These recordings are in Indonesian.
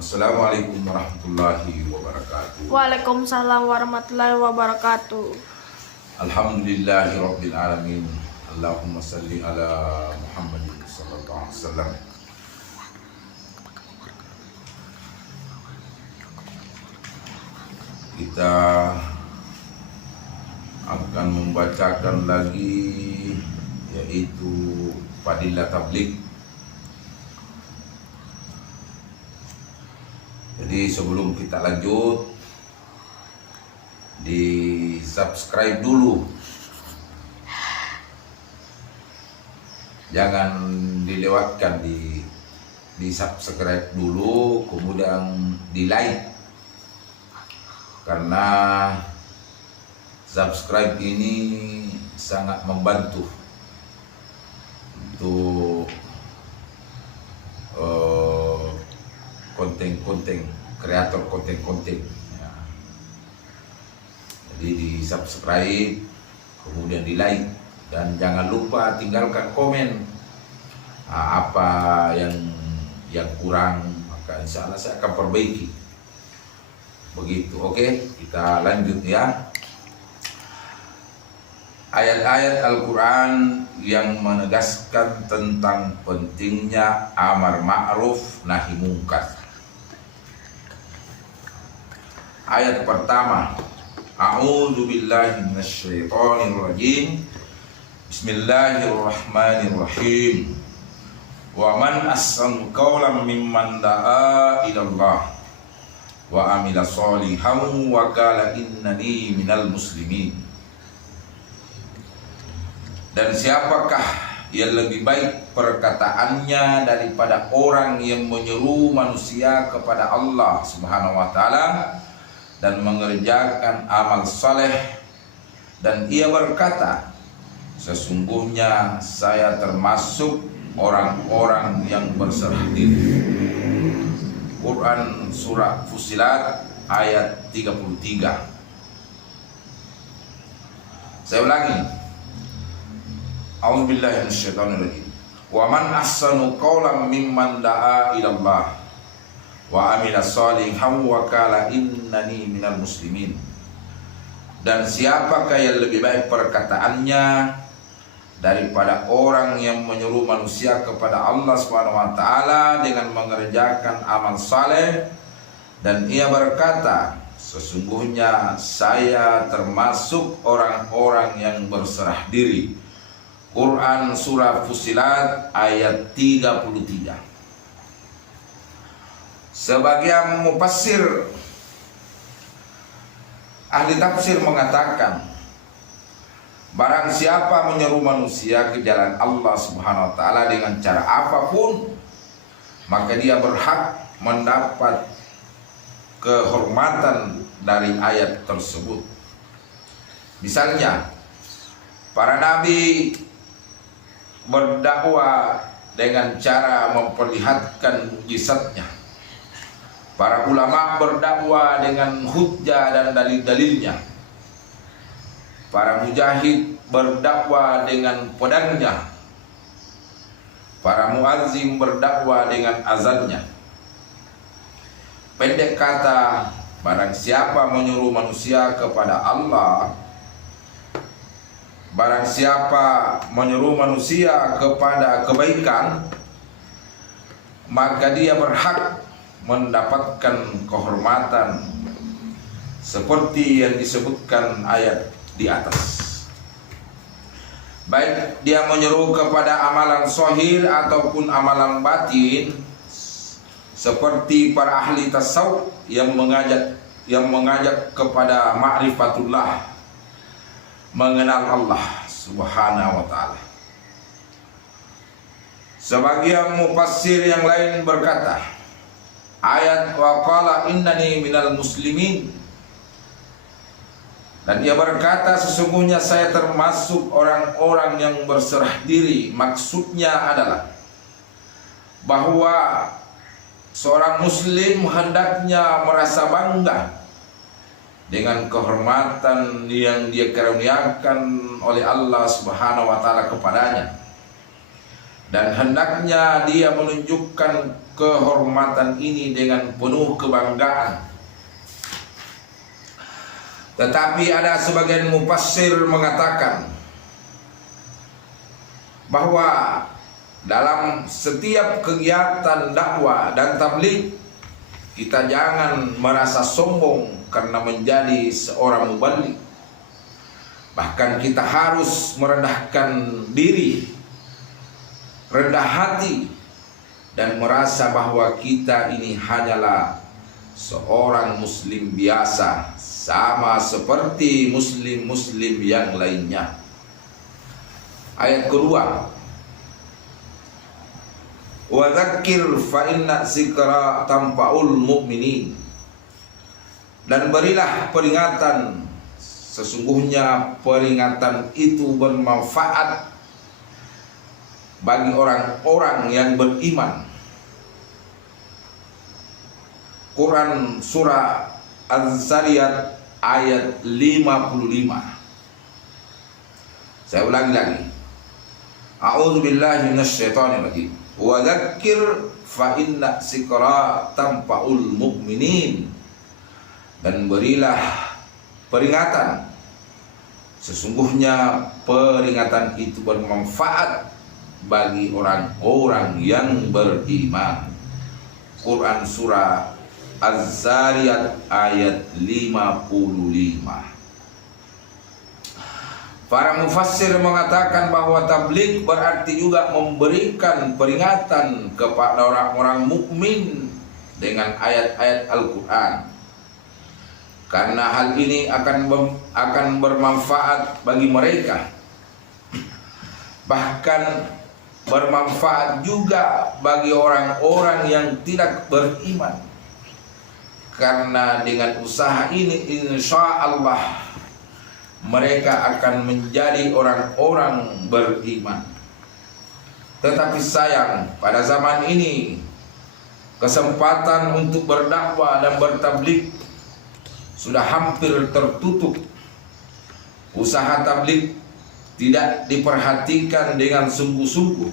Assalamualaikum warahmatullahi wabarakatuh. Waalaikumsalam warahmatullahi wabarakatuh. Alhamdulillahi rabbil alamin. Allahumma salli ala Muhammadin sallallahu alaihi wasallam. Kita akan membacakan lagi yaitu Fadilah Tabligh. Jadi sebelum kita lanjut, di subscribe dulu, jangan dilewatkan, di subscribe dulu, kemudian di like, karena subscribe ini sangat membantu untuk konten-konten, kreator konten-konten ya. Jadi di subscribe, kemudian di like, dan jangan lupa tinggalkan komen apa yang kurang, maka insya Allah saya akan perbaiki. Begitu, oke, kita lanjut ya. Ayat-ayat Al-Quran yang menegaskan tentang pentingnya amar ma'ruf nahi mungkar. Ayat pertama, A'udzu billahi minasyaitonir rajim. Bismillahirrahmanirrahim. Wa man ahsanu qawlan mimman da'a ila Allah wa amila sholihan wa qala innani minal muslimin. Dan siapakah yang lebih baik perkataannya daripada orang yang menyeru manusia kepada Allah Subhanahu wa taala dan mengerjakan amal saleh, dan ia berkata, sesungguhnya saya termasuk orang-orang yang berserah diri. Quran surah Fussilat ayat 33. Saya ulangi. A'udzubillahi minasyaitonirrajim. Wa man ahsanu qawlan mimman da'a ila Allah wa amila sholihan wa qala innani minal muslimin. Dan siapakah yang lebih baik perkataannya daripada orang yang menyeru manusia kepada Allah Subhanahu wa taala dengan mengerjakan amal saleh, dan ia berkata, sesungguhnya saya termasuk orang-orang yang berserah diri. Quran surah Fussilat ayat 33. Sebagian mufassir ahli tafsir mengatakan, barang siapa menyeru manusia ke jalan Allah Subhanahu wa taala dengan cara apapun, maka dia berhak mendapat kehormatan dari ayat tersebut. Misalnya, para nabi berdakwah dengan cara memperlihatkan mukjizatnya. Para ulama berdakwah dengan hujjah dan dalil-dalilnya. Para mujahid berdakwah dengan pedangnya. Para muazzin berdakwah dengan azannya. Pendek kata, barang siapa menyuruh manusia kepada Allah, barang siapa menyuruh manusia kepada kebaikan, maka dia berhak mendapatkan kehormatan seperti yang disebutkan ayat di atas. Baik dia menyeru kepada amalan zahir ataupun amalan batin, seperti para ahli tasawuf yang mengajak kepada ma'rifatullah, mengenal Allah Subhanahu wa taala. Sebagian mufassir yang lain berkata, ayat wa qala innani minal muslimin, dan ia berkata, sesungguhnya saya termasuk orang-orang yang berserah diri, maksudnya adalah bahwa seorang muslim hendaknya merasa bangga dengan kehormatan yang dia karuniakan oleh Allah Subhanahu wa taala kepadanya, dan hendaknya dia menunjukkan kehormatan ini dengan penuh kebanggaan. Tetapi ada sebagian mufassir mengatakan bahwa dalam setiap kegiatan dakwah dan tabligh kita jangan merasa sombong karena menjadi seorang mubaligh. Bahkan kita harus merendahkan diri, rendah hati, dan merasa bahwa kita ini hanyalah seorang muslim biasa, sama seperti muslim-muslim yang lainnya. Ayat kedua, wa dzakir fa inna dzikra tanfa'ul mu'minin. Dan berilah peringatan, sesungguhnya peringatan itu bermanfaat bagi orang-orang yang beriman. Quran surah Az-Zariyat ayat 55. Saya ulangi lagi. A'udzubillahi minasyaitonirrajim. Wa dzakir fa inna dzikra tanfa'ul mu'minin. Dan berilah peringatan, sesungguhnya peringatan itu bermanfaat bagi orang-orang yang beriman. Quran surah Az-Zariyat ayat 55. Para mufassir mengatakan bahwa tabligh berarti juga memberikan peringatan kepada orang-orang mukmin dengan ayat-ayat Al-Quran. Karena hal ini akan bermanfaat bagi mereka. Bahkan bermanfaat juga bagi orang-orang yang tidak beriman. Karena dengan usaha ini insya Allah mereka akan menjadi orang-orang beriman. Tetapi sayang, pada zaman ini kesempatan untuk berdakwah dan bertabligh sudah hampir tertutup. Usaha tabligh tidak diperhatikan dengan sungguh-sungguh.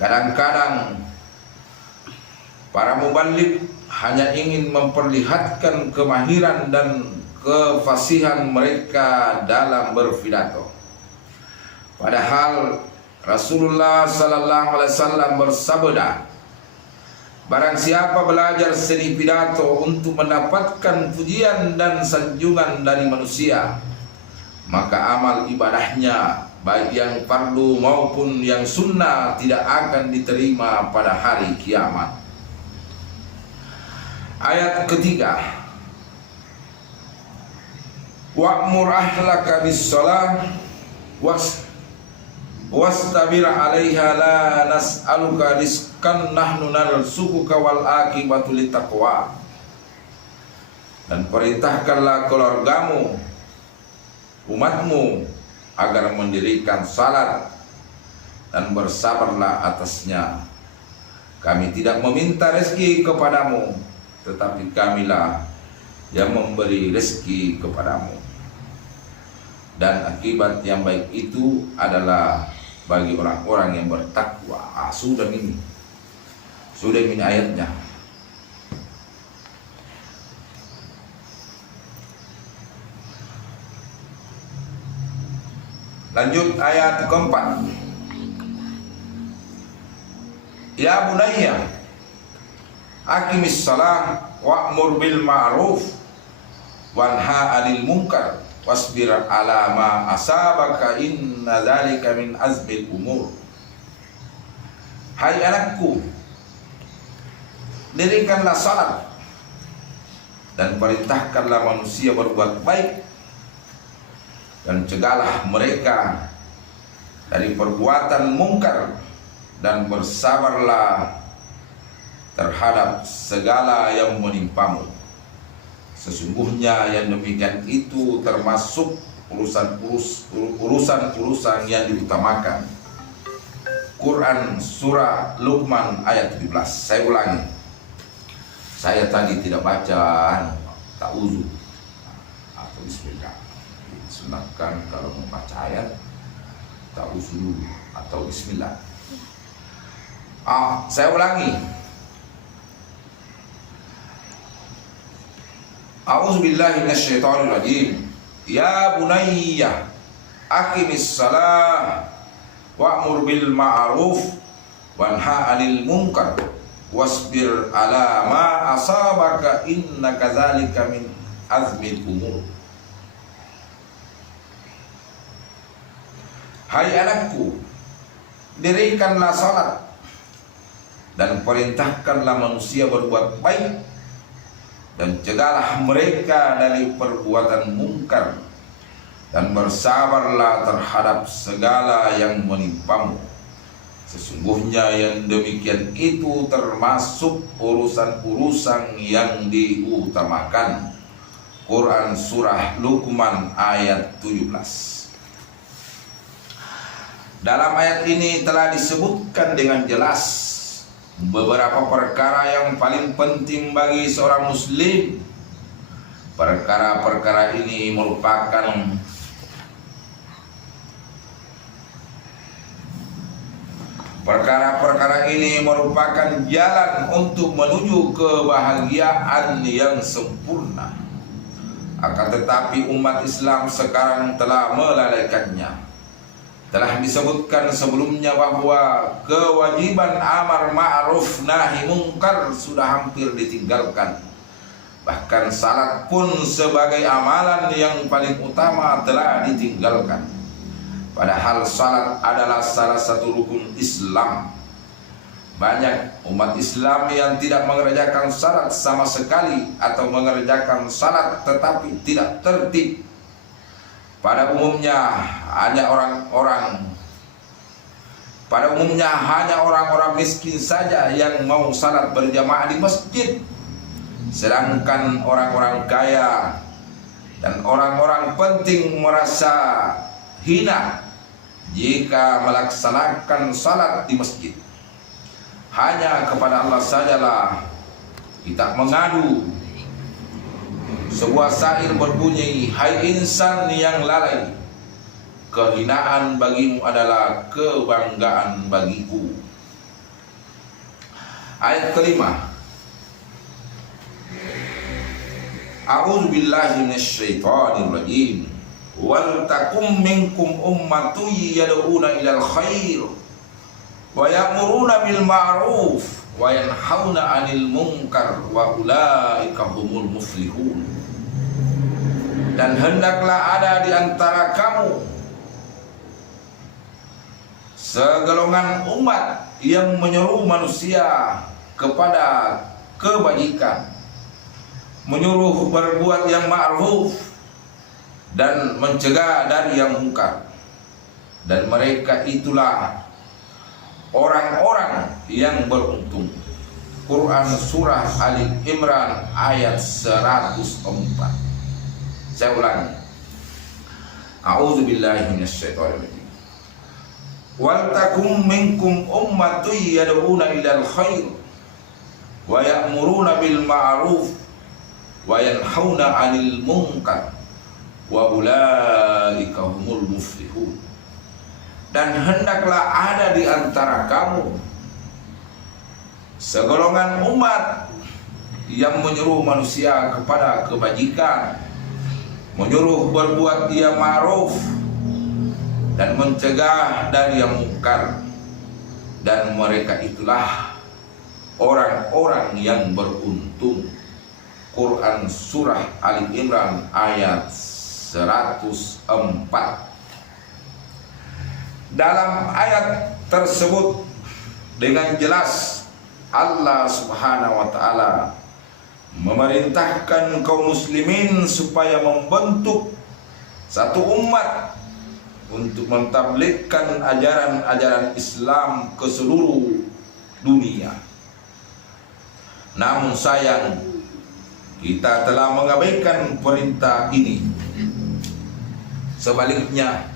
Kadang-kadang para mubaligh hanya ingin memperlihatkan kemahiran dan kefasihan mereka dalam berpidato. Padahal Rasulullah sallallahu alaihi wasallam bersabda, barang siapa belajar seni pidato untuk mendapatkan pujian dan sanjungan dari manusia, maka amal ibadahnya baik yang fardu maupun yang sunnah tidak akan diterima pada hari kiamat. Ayat ketiga, wa'mur ahlaka bis-shalah wastabir 'alaiha la nas'aluka rizqan nahnu narzuquka wal aqibatu littaqwa. Dan perintahkanlah keluargamu, umatmu, agar mendirikan salat dan bersabarlah atasnya. Kami tidak meminta rezeki kepadamu, tetapi kamilah yang memberi rezeki kepadamu. Dan akibat yang baik itu adalah bagi orang-orang yang bertakwa. Sudah ini ayatnya. Lanjut ayat keempat. Ya bunayya, aqimis shalah wa'mur bil ma'ruf wanha 'anil munkar wasbir 'ala ma asabaka inna dzalika min azmil umur. Hai anakku, dirikanlah salat dan perintahkanlah manusia berbuat baik dan cegahlah mereka dari perbuatan mungkar dan bersabarlah terhadap segala yang menimpamu. Sesungguhnya yang demikian itu termasuk urusan-urusan yang diutamakan. Quran surah Luqman ayat 17. Saya ulangi. Saya tadi tidak baca ta'udzu atau bismillah. Disunahkan kalau membaca ayat ta'udzu atau bismillah. Saya ulangi. A'udzubillahi minasyaitonir rajim. Ya bunayya aqimis shalah wa'mur bil ma'ruf wanha 'anil munkar wasbir 'ala ma asabaka innaka dzalika min azmil umur. Hai anakku, dirikanlah salat dan perintahkanlah manusia berbuat baik dan cegahlah mereka dari perbuatan mungkar dan bersabarlah terhadap segala yang menimpamu. Sesungguhnya yang demikian itu termasuk urusan-urusan yang diutamakan. Quran Surah Luqman ayat 17. Dalam ayat ini telah disebutkan dengan jelas beberapa perkara yang paling penting bagi seorang muslim. Perkara-perkara ini merupakan jalan untuk menuju kebahagiaan yang sempurna. Akan tetapi umat Islam sekarang telah melalaikannya. Telah disebutkan sebelumnya bahwa kewajiban amar ma'ruf nahi mungkar sudah hampir ditinggalkan. Bahkan salat pun sebagai amalan yang paling utama telah ditinggalkan. Padahal salat adalah salah satu rukun Islam. Banyak umat Islam yang tidak mengerjakan salat sama sekali atau mengerjakan salat tetapi tidak tertib. Pada umumnya hanya orang-orang miskin saja yang mau salat berjamaah di masjid. Sedangkan orang-orang kaya dan orang-orang penting merasa hina jika melaksanakan salat di masjid. Hanya kepada Allah sajalah kita mengadu. Sebuah syair berbunyi, hai insan yang lalai, kehinaan bagimu adalah kebanggaan bagiku. Ayat kelima. A'udzubillahi minasyaitonir rajim. Wal takum minkum ummatun yad'una ilal khair wa ya'muruna bil ma'ruf wa yanhauna 'anil munkar wa ulaika humul muflihun. Dan hendaklah ada di antara kamu segolongan umat yang menyuruh manusia kepada kebajikan, menyuruh berbuat yang ma'ruf dan mencegah dari yang mungkar. Dan mereka itulah orang-orang yang beruntung. Quran Surah Ali Imran ayat 104. Saya ulangi. A'udzubillahi minasyaitonir rajim. Wal takum minkum ummatun yad'una ilal khair wa ya'muruna bil ma'ruf wa yanhauna 'anil munkar wa ulaika humul muflihun. Dan hendaklah ada di antara kamu segolongan umat yang menyuruh manusia kepada kebajikan, menyuruh berbuat yang ma'ruf dan mencegah dari yang mungkar. Dan mereka itulah orang-orang yang beruntung. Quran Surah Ali Imran ayat 104. Dalam ayat tersebut dengan jelas Allah Subhanahu wa ta'ala memerintahkan kaum muslimin supaya membentuk satu umat untuk mentabligkan ajaran-ajaran Islam ke seluruh dunia. Namun sayang, kita telah mengabaikan perintah ini. Sebaliknya,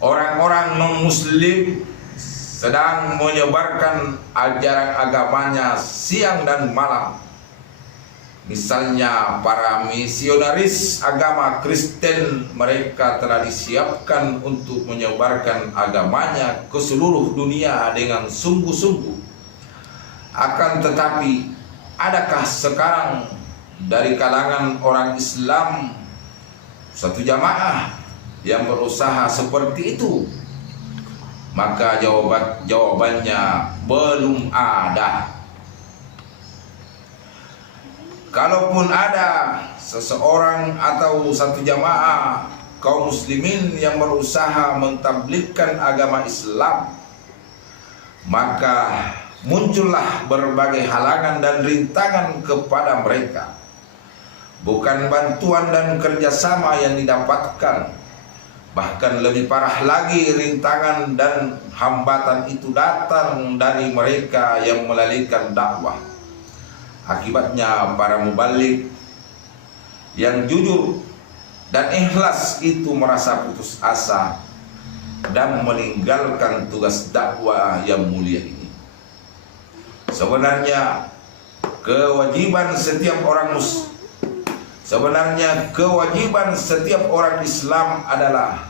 orang-orang non-muslim sedang menyebarkan ajaran agamanya siang dan malam. Misalnya para misionaris agama Kristen, mereka telah disiapkan untuk menyebarkan agamanya ke seluruh dunia dengan sungguh-sungguh. Akan tetapi, adakah sekarang dari kalangan orang Islam satu jamaah yang berusaha seperti itu? Maka jawabannya belum ada. Kalaupun ada seseorang atau satu jamaah kaum muslimin yang berusaha mentabligkan agama Islam, maka muncullah berbagai halangan dan rintangan kepada mereka. Bukan bantuan dan kerjasama yang didapatkan, bahkan lebih parah lagi, rintangan dan hambatan itu datang dari mereka yang melalaikan dakwah. Akibatnya para mubalik yang jujur dan ikhlas itu merasa putus asa dan meninggalkan tugas dakwah yang mulia ini. Sebenarnya kewajiban setiap orang Islam adalah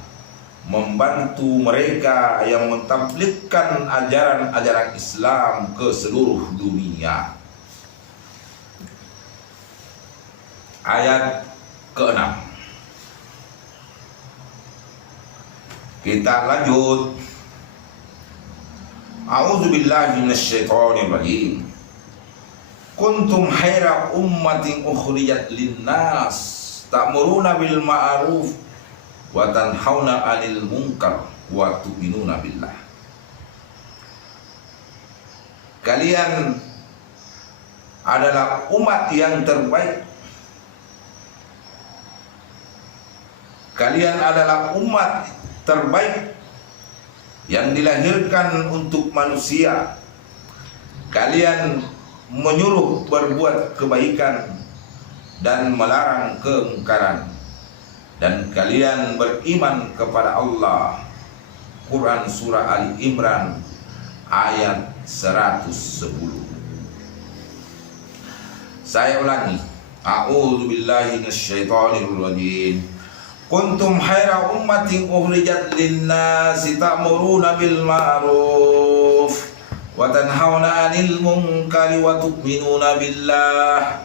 membantu mereka yang mentabligkan ajaran-ajaran Islam ke seluruh dunia. Ayat ke-6. Kita lanjut. A'udzubillahi minasyaitonirrajim. Kuntum khaira ummatin ukhrijat linnas ta'muruna bil ma'ruf wa tanhauna 'anil munkar wa tu'minuna billah. Kalian adalah umat yang terbaik. Kalian adalah umat terbaik yang dilahirkan untuk manusia. Kalian menyuruh berbuat kebaikan dan melarang kemungkaran, dan kalian beriman kepada Allah. Quran Surah Ali Imran ayat 110. Saya ulangi. A'udzubillahi minasyaitonirrajim. Kuntum khaira ummatin ukhrijat linnasi ta'muruna bil ma'ruf wa tanhauna 'anil munkari wa tu'minuna billah.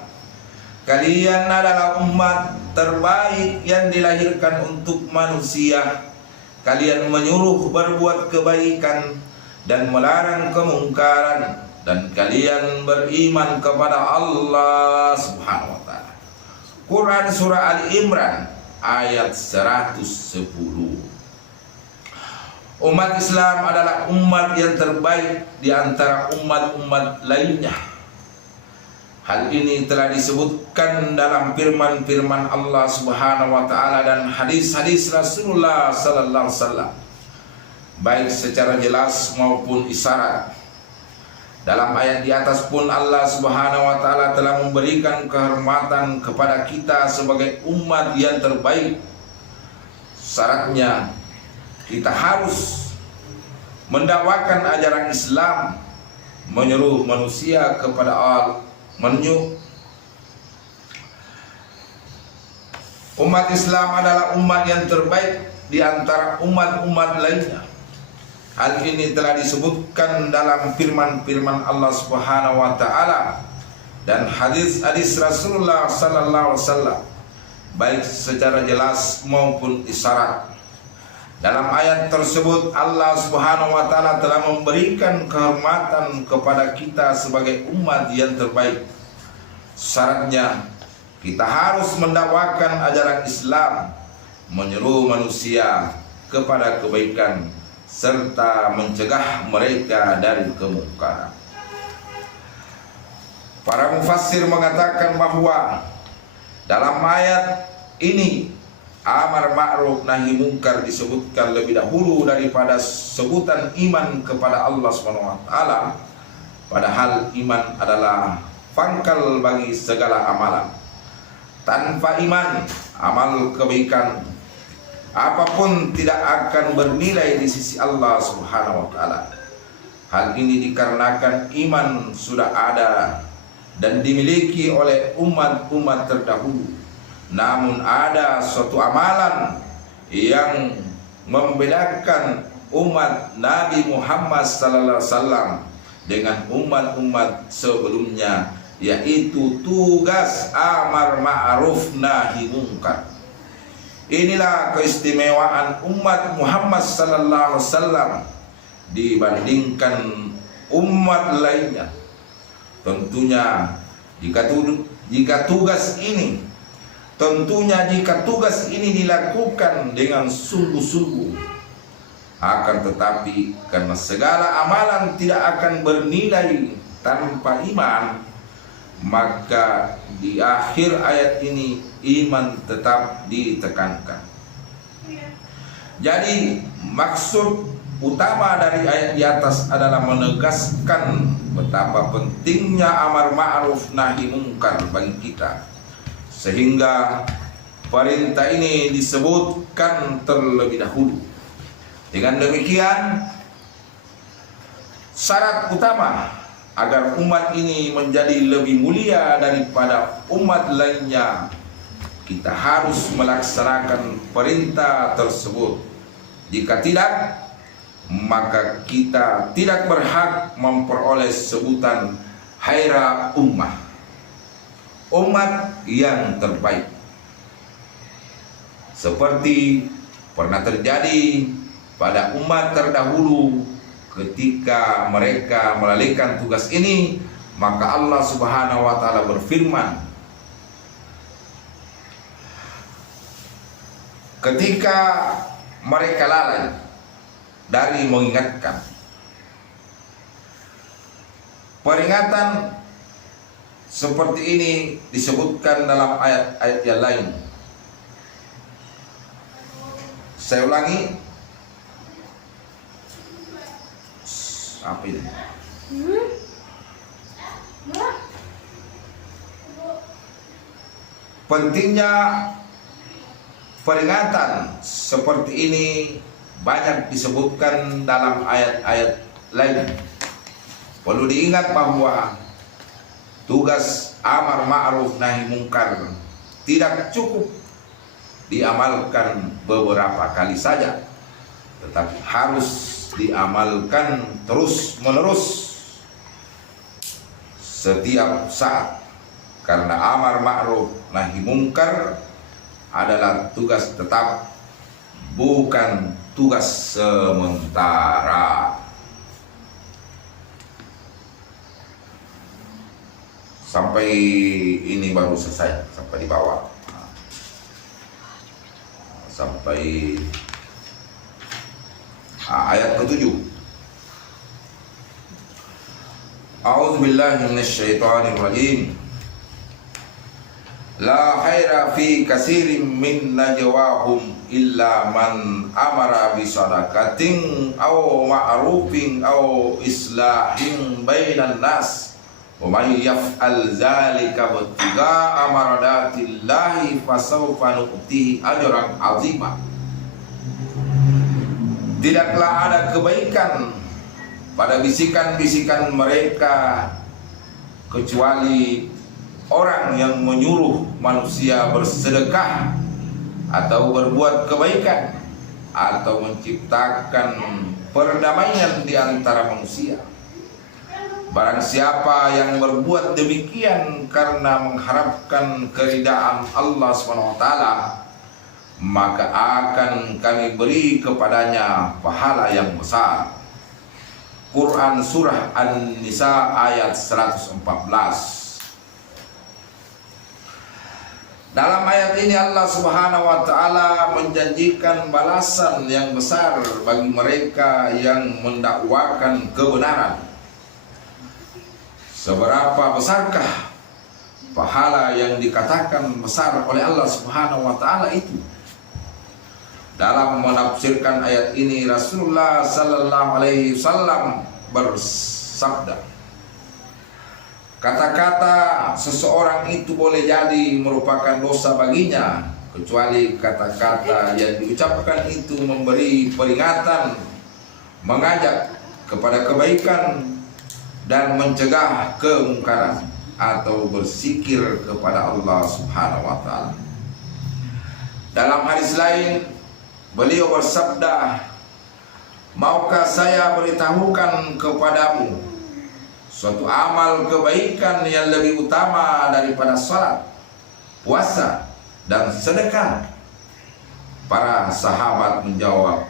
Kalian adalah umat terbaik yang dilahirkan untuk manusia. Kalian menyuruh berbuat kebaikan dan melarang kemungkaran, dan kalian beriman kepada Allah Subhanahu wa taala. Quran Surah Ali Imran ayat 110. Umat Islam adalah umat yang terbaik di antara umat-umat lainnya. Hal ini telah disebutkan dalam firman-firman Allah Subhanahu wa taala dan hadis-hadis Rasulullah sallallahu alaihi wasallam, baik secara jelas maupun isyarat. Dalam ayat di atas pun Allah Subhanahu wa taala telah memberikan kehormatan kepada kita sebagai umat yang terbaik. Syaratnya kita harus mendakwakan ajaran Islam, menyeru manusia kepada Allah, umat Islam adalah umat yang terbaik di antara umat-umat lainnya. Hal ini telah disebutkan dalam firman-firman Allah Subhanahu wa taala dan hadis-hadis Rasulullah sallallahu alaihi wasallam, baik secara jelas maupun isyarat. Dalam ayat tersebut Allah Subhanahu wa taala telah memberikan kehormatan kepada kita sebagai umat yang terbaik. Syaratnya kita harus mendakwakan ajaran Islam, menyeru manusia kepada kebaikan serta mencegah mereka dari kemungkaran. Para mufassir mengatakan bahwa dalam ayat ini amar ma'ruf nahi munkar disebutkan lebih dahulu daripada sebutan iman kepada Allah SWT. Padahal iman adalah pangkal bagi segala amalan. Tanpa iman, amal kebaikan apapun tidak akan bernilai di sisi Allah Subhanahu wa taala. Hal ini dikarenakan iman sudah ada dan dimiliki oleh umat-umat terdahulu. Namun ada suatu amalan yang membedakan umat Nabi Muhammad sallallahu alaihi wasallam dengan umat-umat sebelumnya, yaitu tugas amar ma'ruf nahi munkar. Inilah keistimewaan umat Muhammad sallallahu alaihi wasallam dibandingkan umat lainnya. Tentunya jika tugas ini dilakukan dengan sungguh-sungguh, akan tetapi karena segala amalan tidak akan bernilai tanpa iman, maka di akhir ayat ini iman tetap ditekankan. Jadi maksud utama dari ayat di atas adalah menegaskan betapa pentingnya amar ma'ruf nahi munkar bagi kita, sehingga perintah ini disebutkan terlebih dahulu. Dengan demikian, syarat utama agar umat ini menjadi lebih mulia daripada umat lainnya, kita harus melaksanakan perintah tersebut. Jika tidak, maka kita tidak berhak memperoleh sebutan khaira ummah, umat yang terbaik. Seperti pernah terjadi pada umat terdahulu ketika mereka melalaikan tugas ini, maka Allah Subhanahu wa taala berfirman, ketika mereka lalai dari mengingatkan. Peringatan seperti ini disebutkan dalam ayat-ayat yang lain. Saya ulangi. Apa ini? Pentingnya peringatan seperti ini banyak disebutkan dalam ayat-ayat lain. Perlu diingat bahwa tugas amar ma'ruf nahi munkar tidak cukup diamalkan beberapa kali saja, tetapi harus diamalkan terus-menerus setiap saat, karena amar ma'ruf nahi munkar adalah tugas tetap, bukan tugas sementara. Sampai ini baru selesai, sampai di bawah, sampai ayat ke-7. A'udzubillahi minasyaitonirrajim. La khaira fi katsirin min najwahum illa man amara bi shadaqatin aw ma'rufin aw islahin bainan nas wa may yaf'al dzalika ibtigha'a maradatillahi fasawfa nu'tihi ajran 'azima. Tidaklah ada kebaikan pada bisikan-bisikan mereka kecuali orang yang menyuruh manusia bersedekah atau berbuat kebaikan atau menciptakan perdamaian di antara manusia. Barang siapa yang berbuat demikian karena mengharapkan keridaan Allah SWT, maka akan kami beri kepadanya pahala yang besar. Quran Surah An-Nisa ayat 114. Dalam ayat ini Allah Subhanahu wa taala menjanjikan balasan yang besar bagi mereka yang mendakwakan kebenaran. Seberapa besarkah pahala yang dikatakan besar oleh Allah Subhanahu wa taala itu? Dalam menafsirkan ayat ini, Rasulullah sallallahu alaihi wasallam bersabda, kata-kata seseorang itu boleh jadi merupakan dosa baginya, kecuali kata-kata yang diucapkan itu memberi peringatan, mengajak kepada kebaikan dan mencegah kemungkaran. atau berzikir kepada Allah Subhanahu wa taala. Dalam hadis lain beliau bersabda, "Maukah saya beritahukan kepadamu suatu amal kebaikan yang lebih utama daripada salat, puasa, dan sedekah?" Para sahabat menjawab,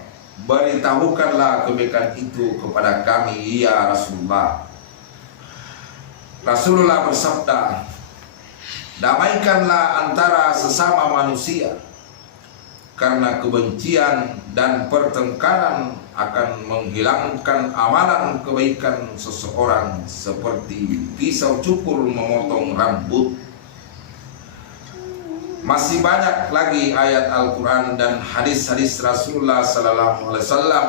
"Beritahukanlah kebaikan itu kepada kami, ya Rasulullah." Rasulullah bersabda, "Damaikanlah antara sesama manusia, karena kebencian dan pertengkaran akan menghilangkan amalan kebaikan seseorang seperti pisau cukur memotong rambut." Masih banyak lagi ayat Al-Quran dan hadis-hadis Rasulullah Sallallahu Alaihi Wasallam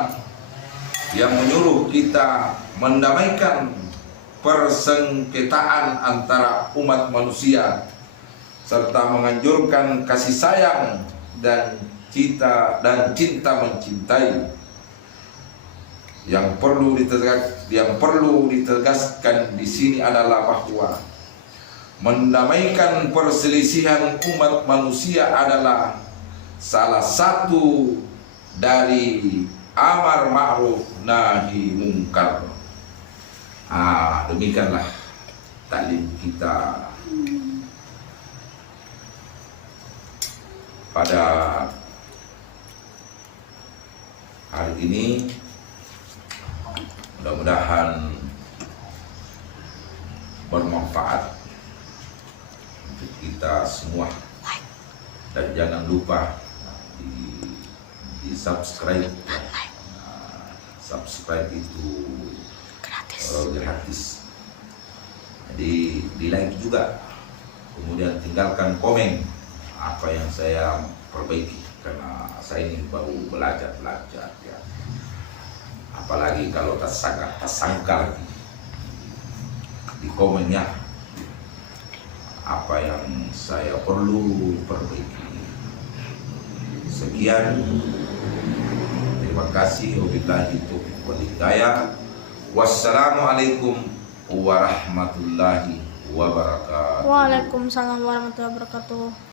yang menyuruh kita mendamaikan persengketaan antara umat manusia serta menganjurkan kasih sayang dan cinta mencintai. Yang perlu ditegaskan di sini adalah bahwa mendamaikan perselisihan umat manusia adalah salah satu dari amar ma'ruf nahi mungkar. Demikianlah taklim kita pada hari ini. Mudah-mudahan bermanfaat untuk kita semua, dan jangan lupa di subscribe. Subscribe itu gratis. Jadi di like juga, kemudian tinggalkan komen apa yang saya perbaiki, karena saya ini baru belajar ya. Apalagi kalau tersangka lagi di komennya apa yang saya perlu perbaiki. Sekian, terima kasih. Wabillahi taufiq wal hidayah. Wassalamualaikum warahmatullahi wabarakatuh. Waalaikumsalam warahmatullahi wabarakatuh.